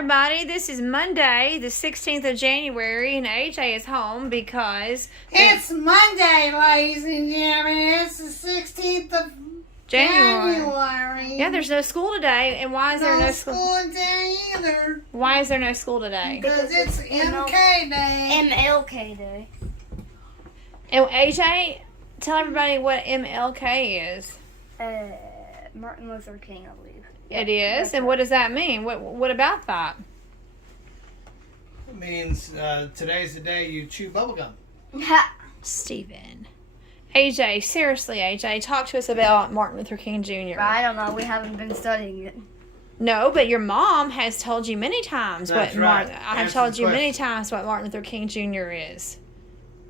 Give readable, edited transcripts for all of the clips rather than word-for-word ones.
everybody. This is Monday, the 16th of January, and AJ is home because... It's Monday, ladies and gentlemen. It's the 16th of January. Yeah, there's no school today. And why is there no school? No school today either. Why is there no school today? Because it's MLK Day. MLK Day. And AJ, tell everybody what MLK is. Martin Luther King, I believe. It is? And what does that mean? What about that? It means today's the day you chew bubblegum. Steven. AJ, seriously, AJ, talk to us about Martin Luther King Jr. I don't know. We haven't been studying it. No, but your mom has told you many times That's what right. I have told you many times what Martin Luther King Jr. is.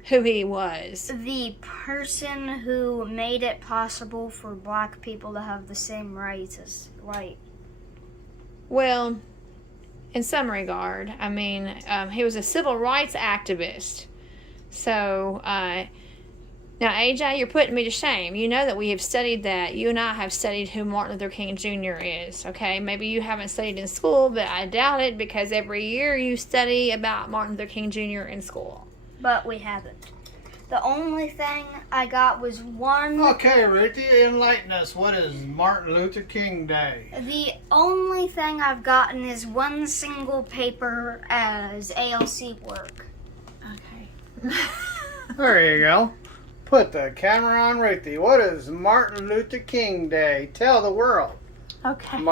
Who he was. The person who made it possible for black people to have the same rights as white. Well, in some regard, I mean, he was a civil rights activist. So, now, AJ, you're putting me to shame. You know that we have studied that. You and I have studied who Martin Luther King Jr. is, okay? Maybe you haven't studied in school, but I doubt it because every year you study about Martin Luther King Jr. in school. But we haven't. The only thing I got was one... Okay, Ruthie, enlighten us. What is Martin Luther King Day? The only thing I've gotten is one single paper as ALC work. Okay. There you go. Put the camera on Ruthie. What is Martin Luther King Day? Tell the world. Okay. King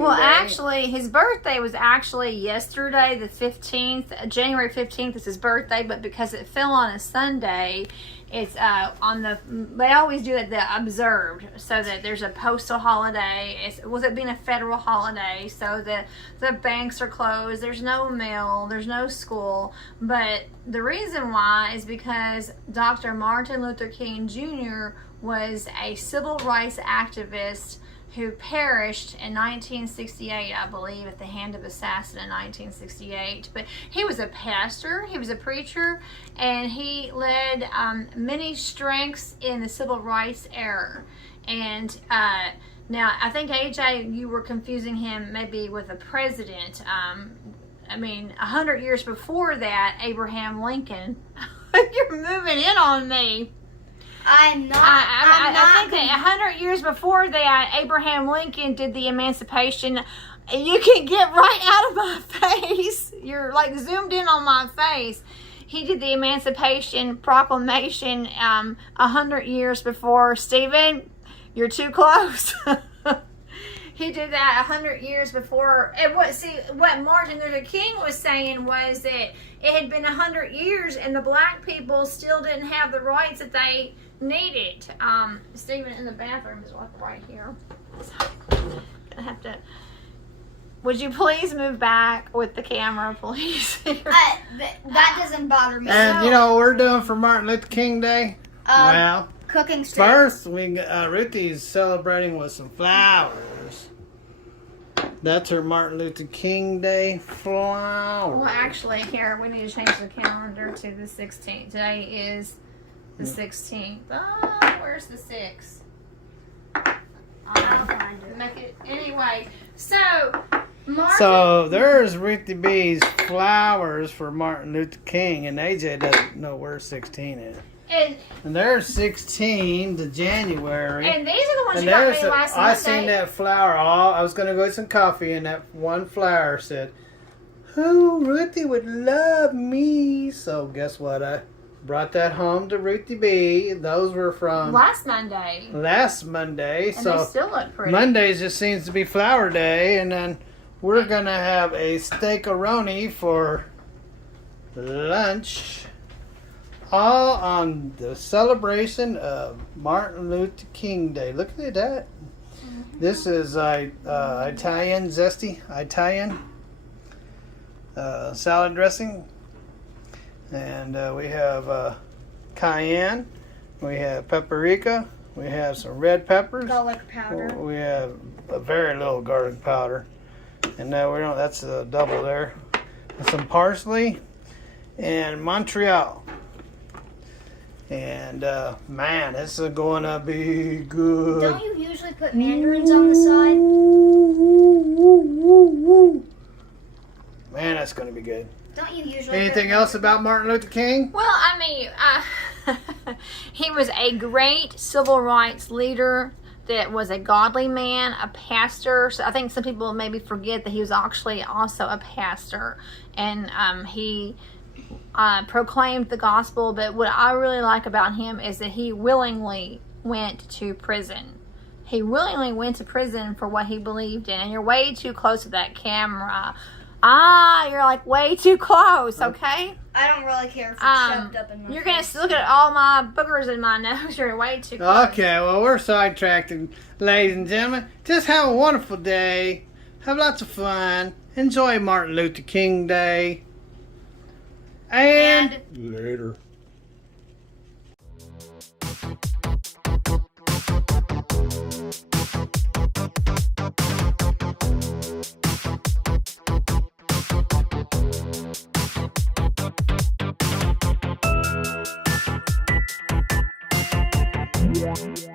Well, Day. actually, his birthday was actually yesterday, the 15th. January 15th is his birthday, but because it fell on a Sunday, it's on the... They always do it the observed, so that there's a postal holiday. With it being a federal holiday, so the banks are closed, there's no mail, there's no school. But the reason why is because Dr. Martin Luther King Jr. was a civil rights activist who perished in 1968, I believe, at the hand of assassin in 1968. But he was a pastor, he was a preacher, and he led many strengths in the civil rights era. And now, I think, AJ, you were confusing him maybe with a president. 100 years before that, Abraham Lincoln. You're moving in on me. I'm not. I think that 100 years before that, Abraham Lincoln did the emancipation. You can get right out of my face. You're like zoomed in on my face. He did the Emancipation Proclamation 100 years before. Stephen, you're too close. He did that 100 years before. And what Martin Luther King was saying was that it had been 100 years and the black people still didn't have the rights that they needed. Stephen in the bathroom is like right here. I have to. Would you please move back with the camera, please? That doesn't bother me. And you know what we're doing for Martin Luther King Day? Well, cooking steak. first, Ruthie's celebrating with some flowers. That's her Martin Luther King Day flower. Well, actually, here, we need to change the calendar to the 16th. Today is the 16th. Oh, where's the 6th? I'll find it. Make it anyway. So, Martin. So there's Ruthie B's flowers for Martin Luther King, and AJ doesn't know where 16 is. And there's 16 to January. And these are the ones you got me last Monday. I seen that flower. I was going to go get some coffee, and that one flower said, "Oh, Ruthie would love me." So guess what? I brought that home to Ruthie B. Those were from last Monday. And so they still look pretty. Mondays just seems to be flower day, and then we're going to have a steak-a-roni for lunch. All on the celebration of Martin Luther King Day. Look at that. Mm-hmm. This is Italian, zesty Italian salad dressing. And we have cayenne. We have paprika. We have some red peppers. Garlic powder. We have a very little garlic powder. And now we don't. That's a double there. And some parsley and Montreal. And man, this is going to be good. Don't you usually put mandarins on the side? That's going to be good. Don't you usually? Anything else about Martin Luther King? Well, I mean, he was a great civil rights leader that was a godly man, a pastor. So I think some people maybe forget that he was actually also a pastor. And he proclaimed the gospel. But what I really like about him is that he willingly went to prison. He willingly went to prison for what he believed in. And you're way too close to that camera. You're like way too close, okay? I don't really care if it's shoved up in my You're face. gonna look at all my boogers in my nose. You're way too close. Okay, well, we're sidetracked, ladies and gentlemen. Just have a wonderful day. Have lots of fun. Enjoy Martin Luther King Day. And later. Yeah.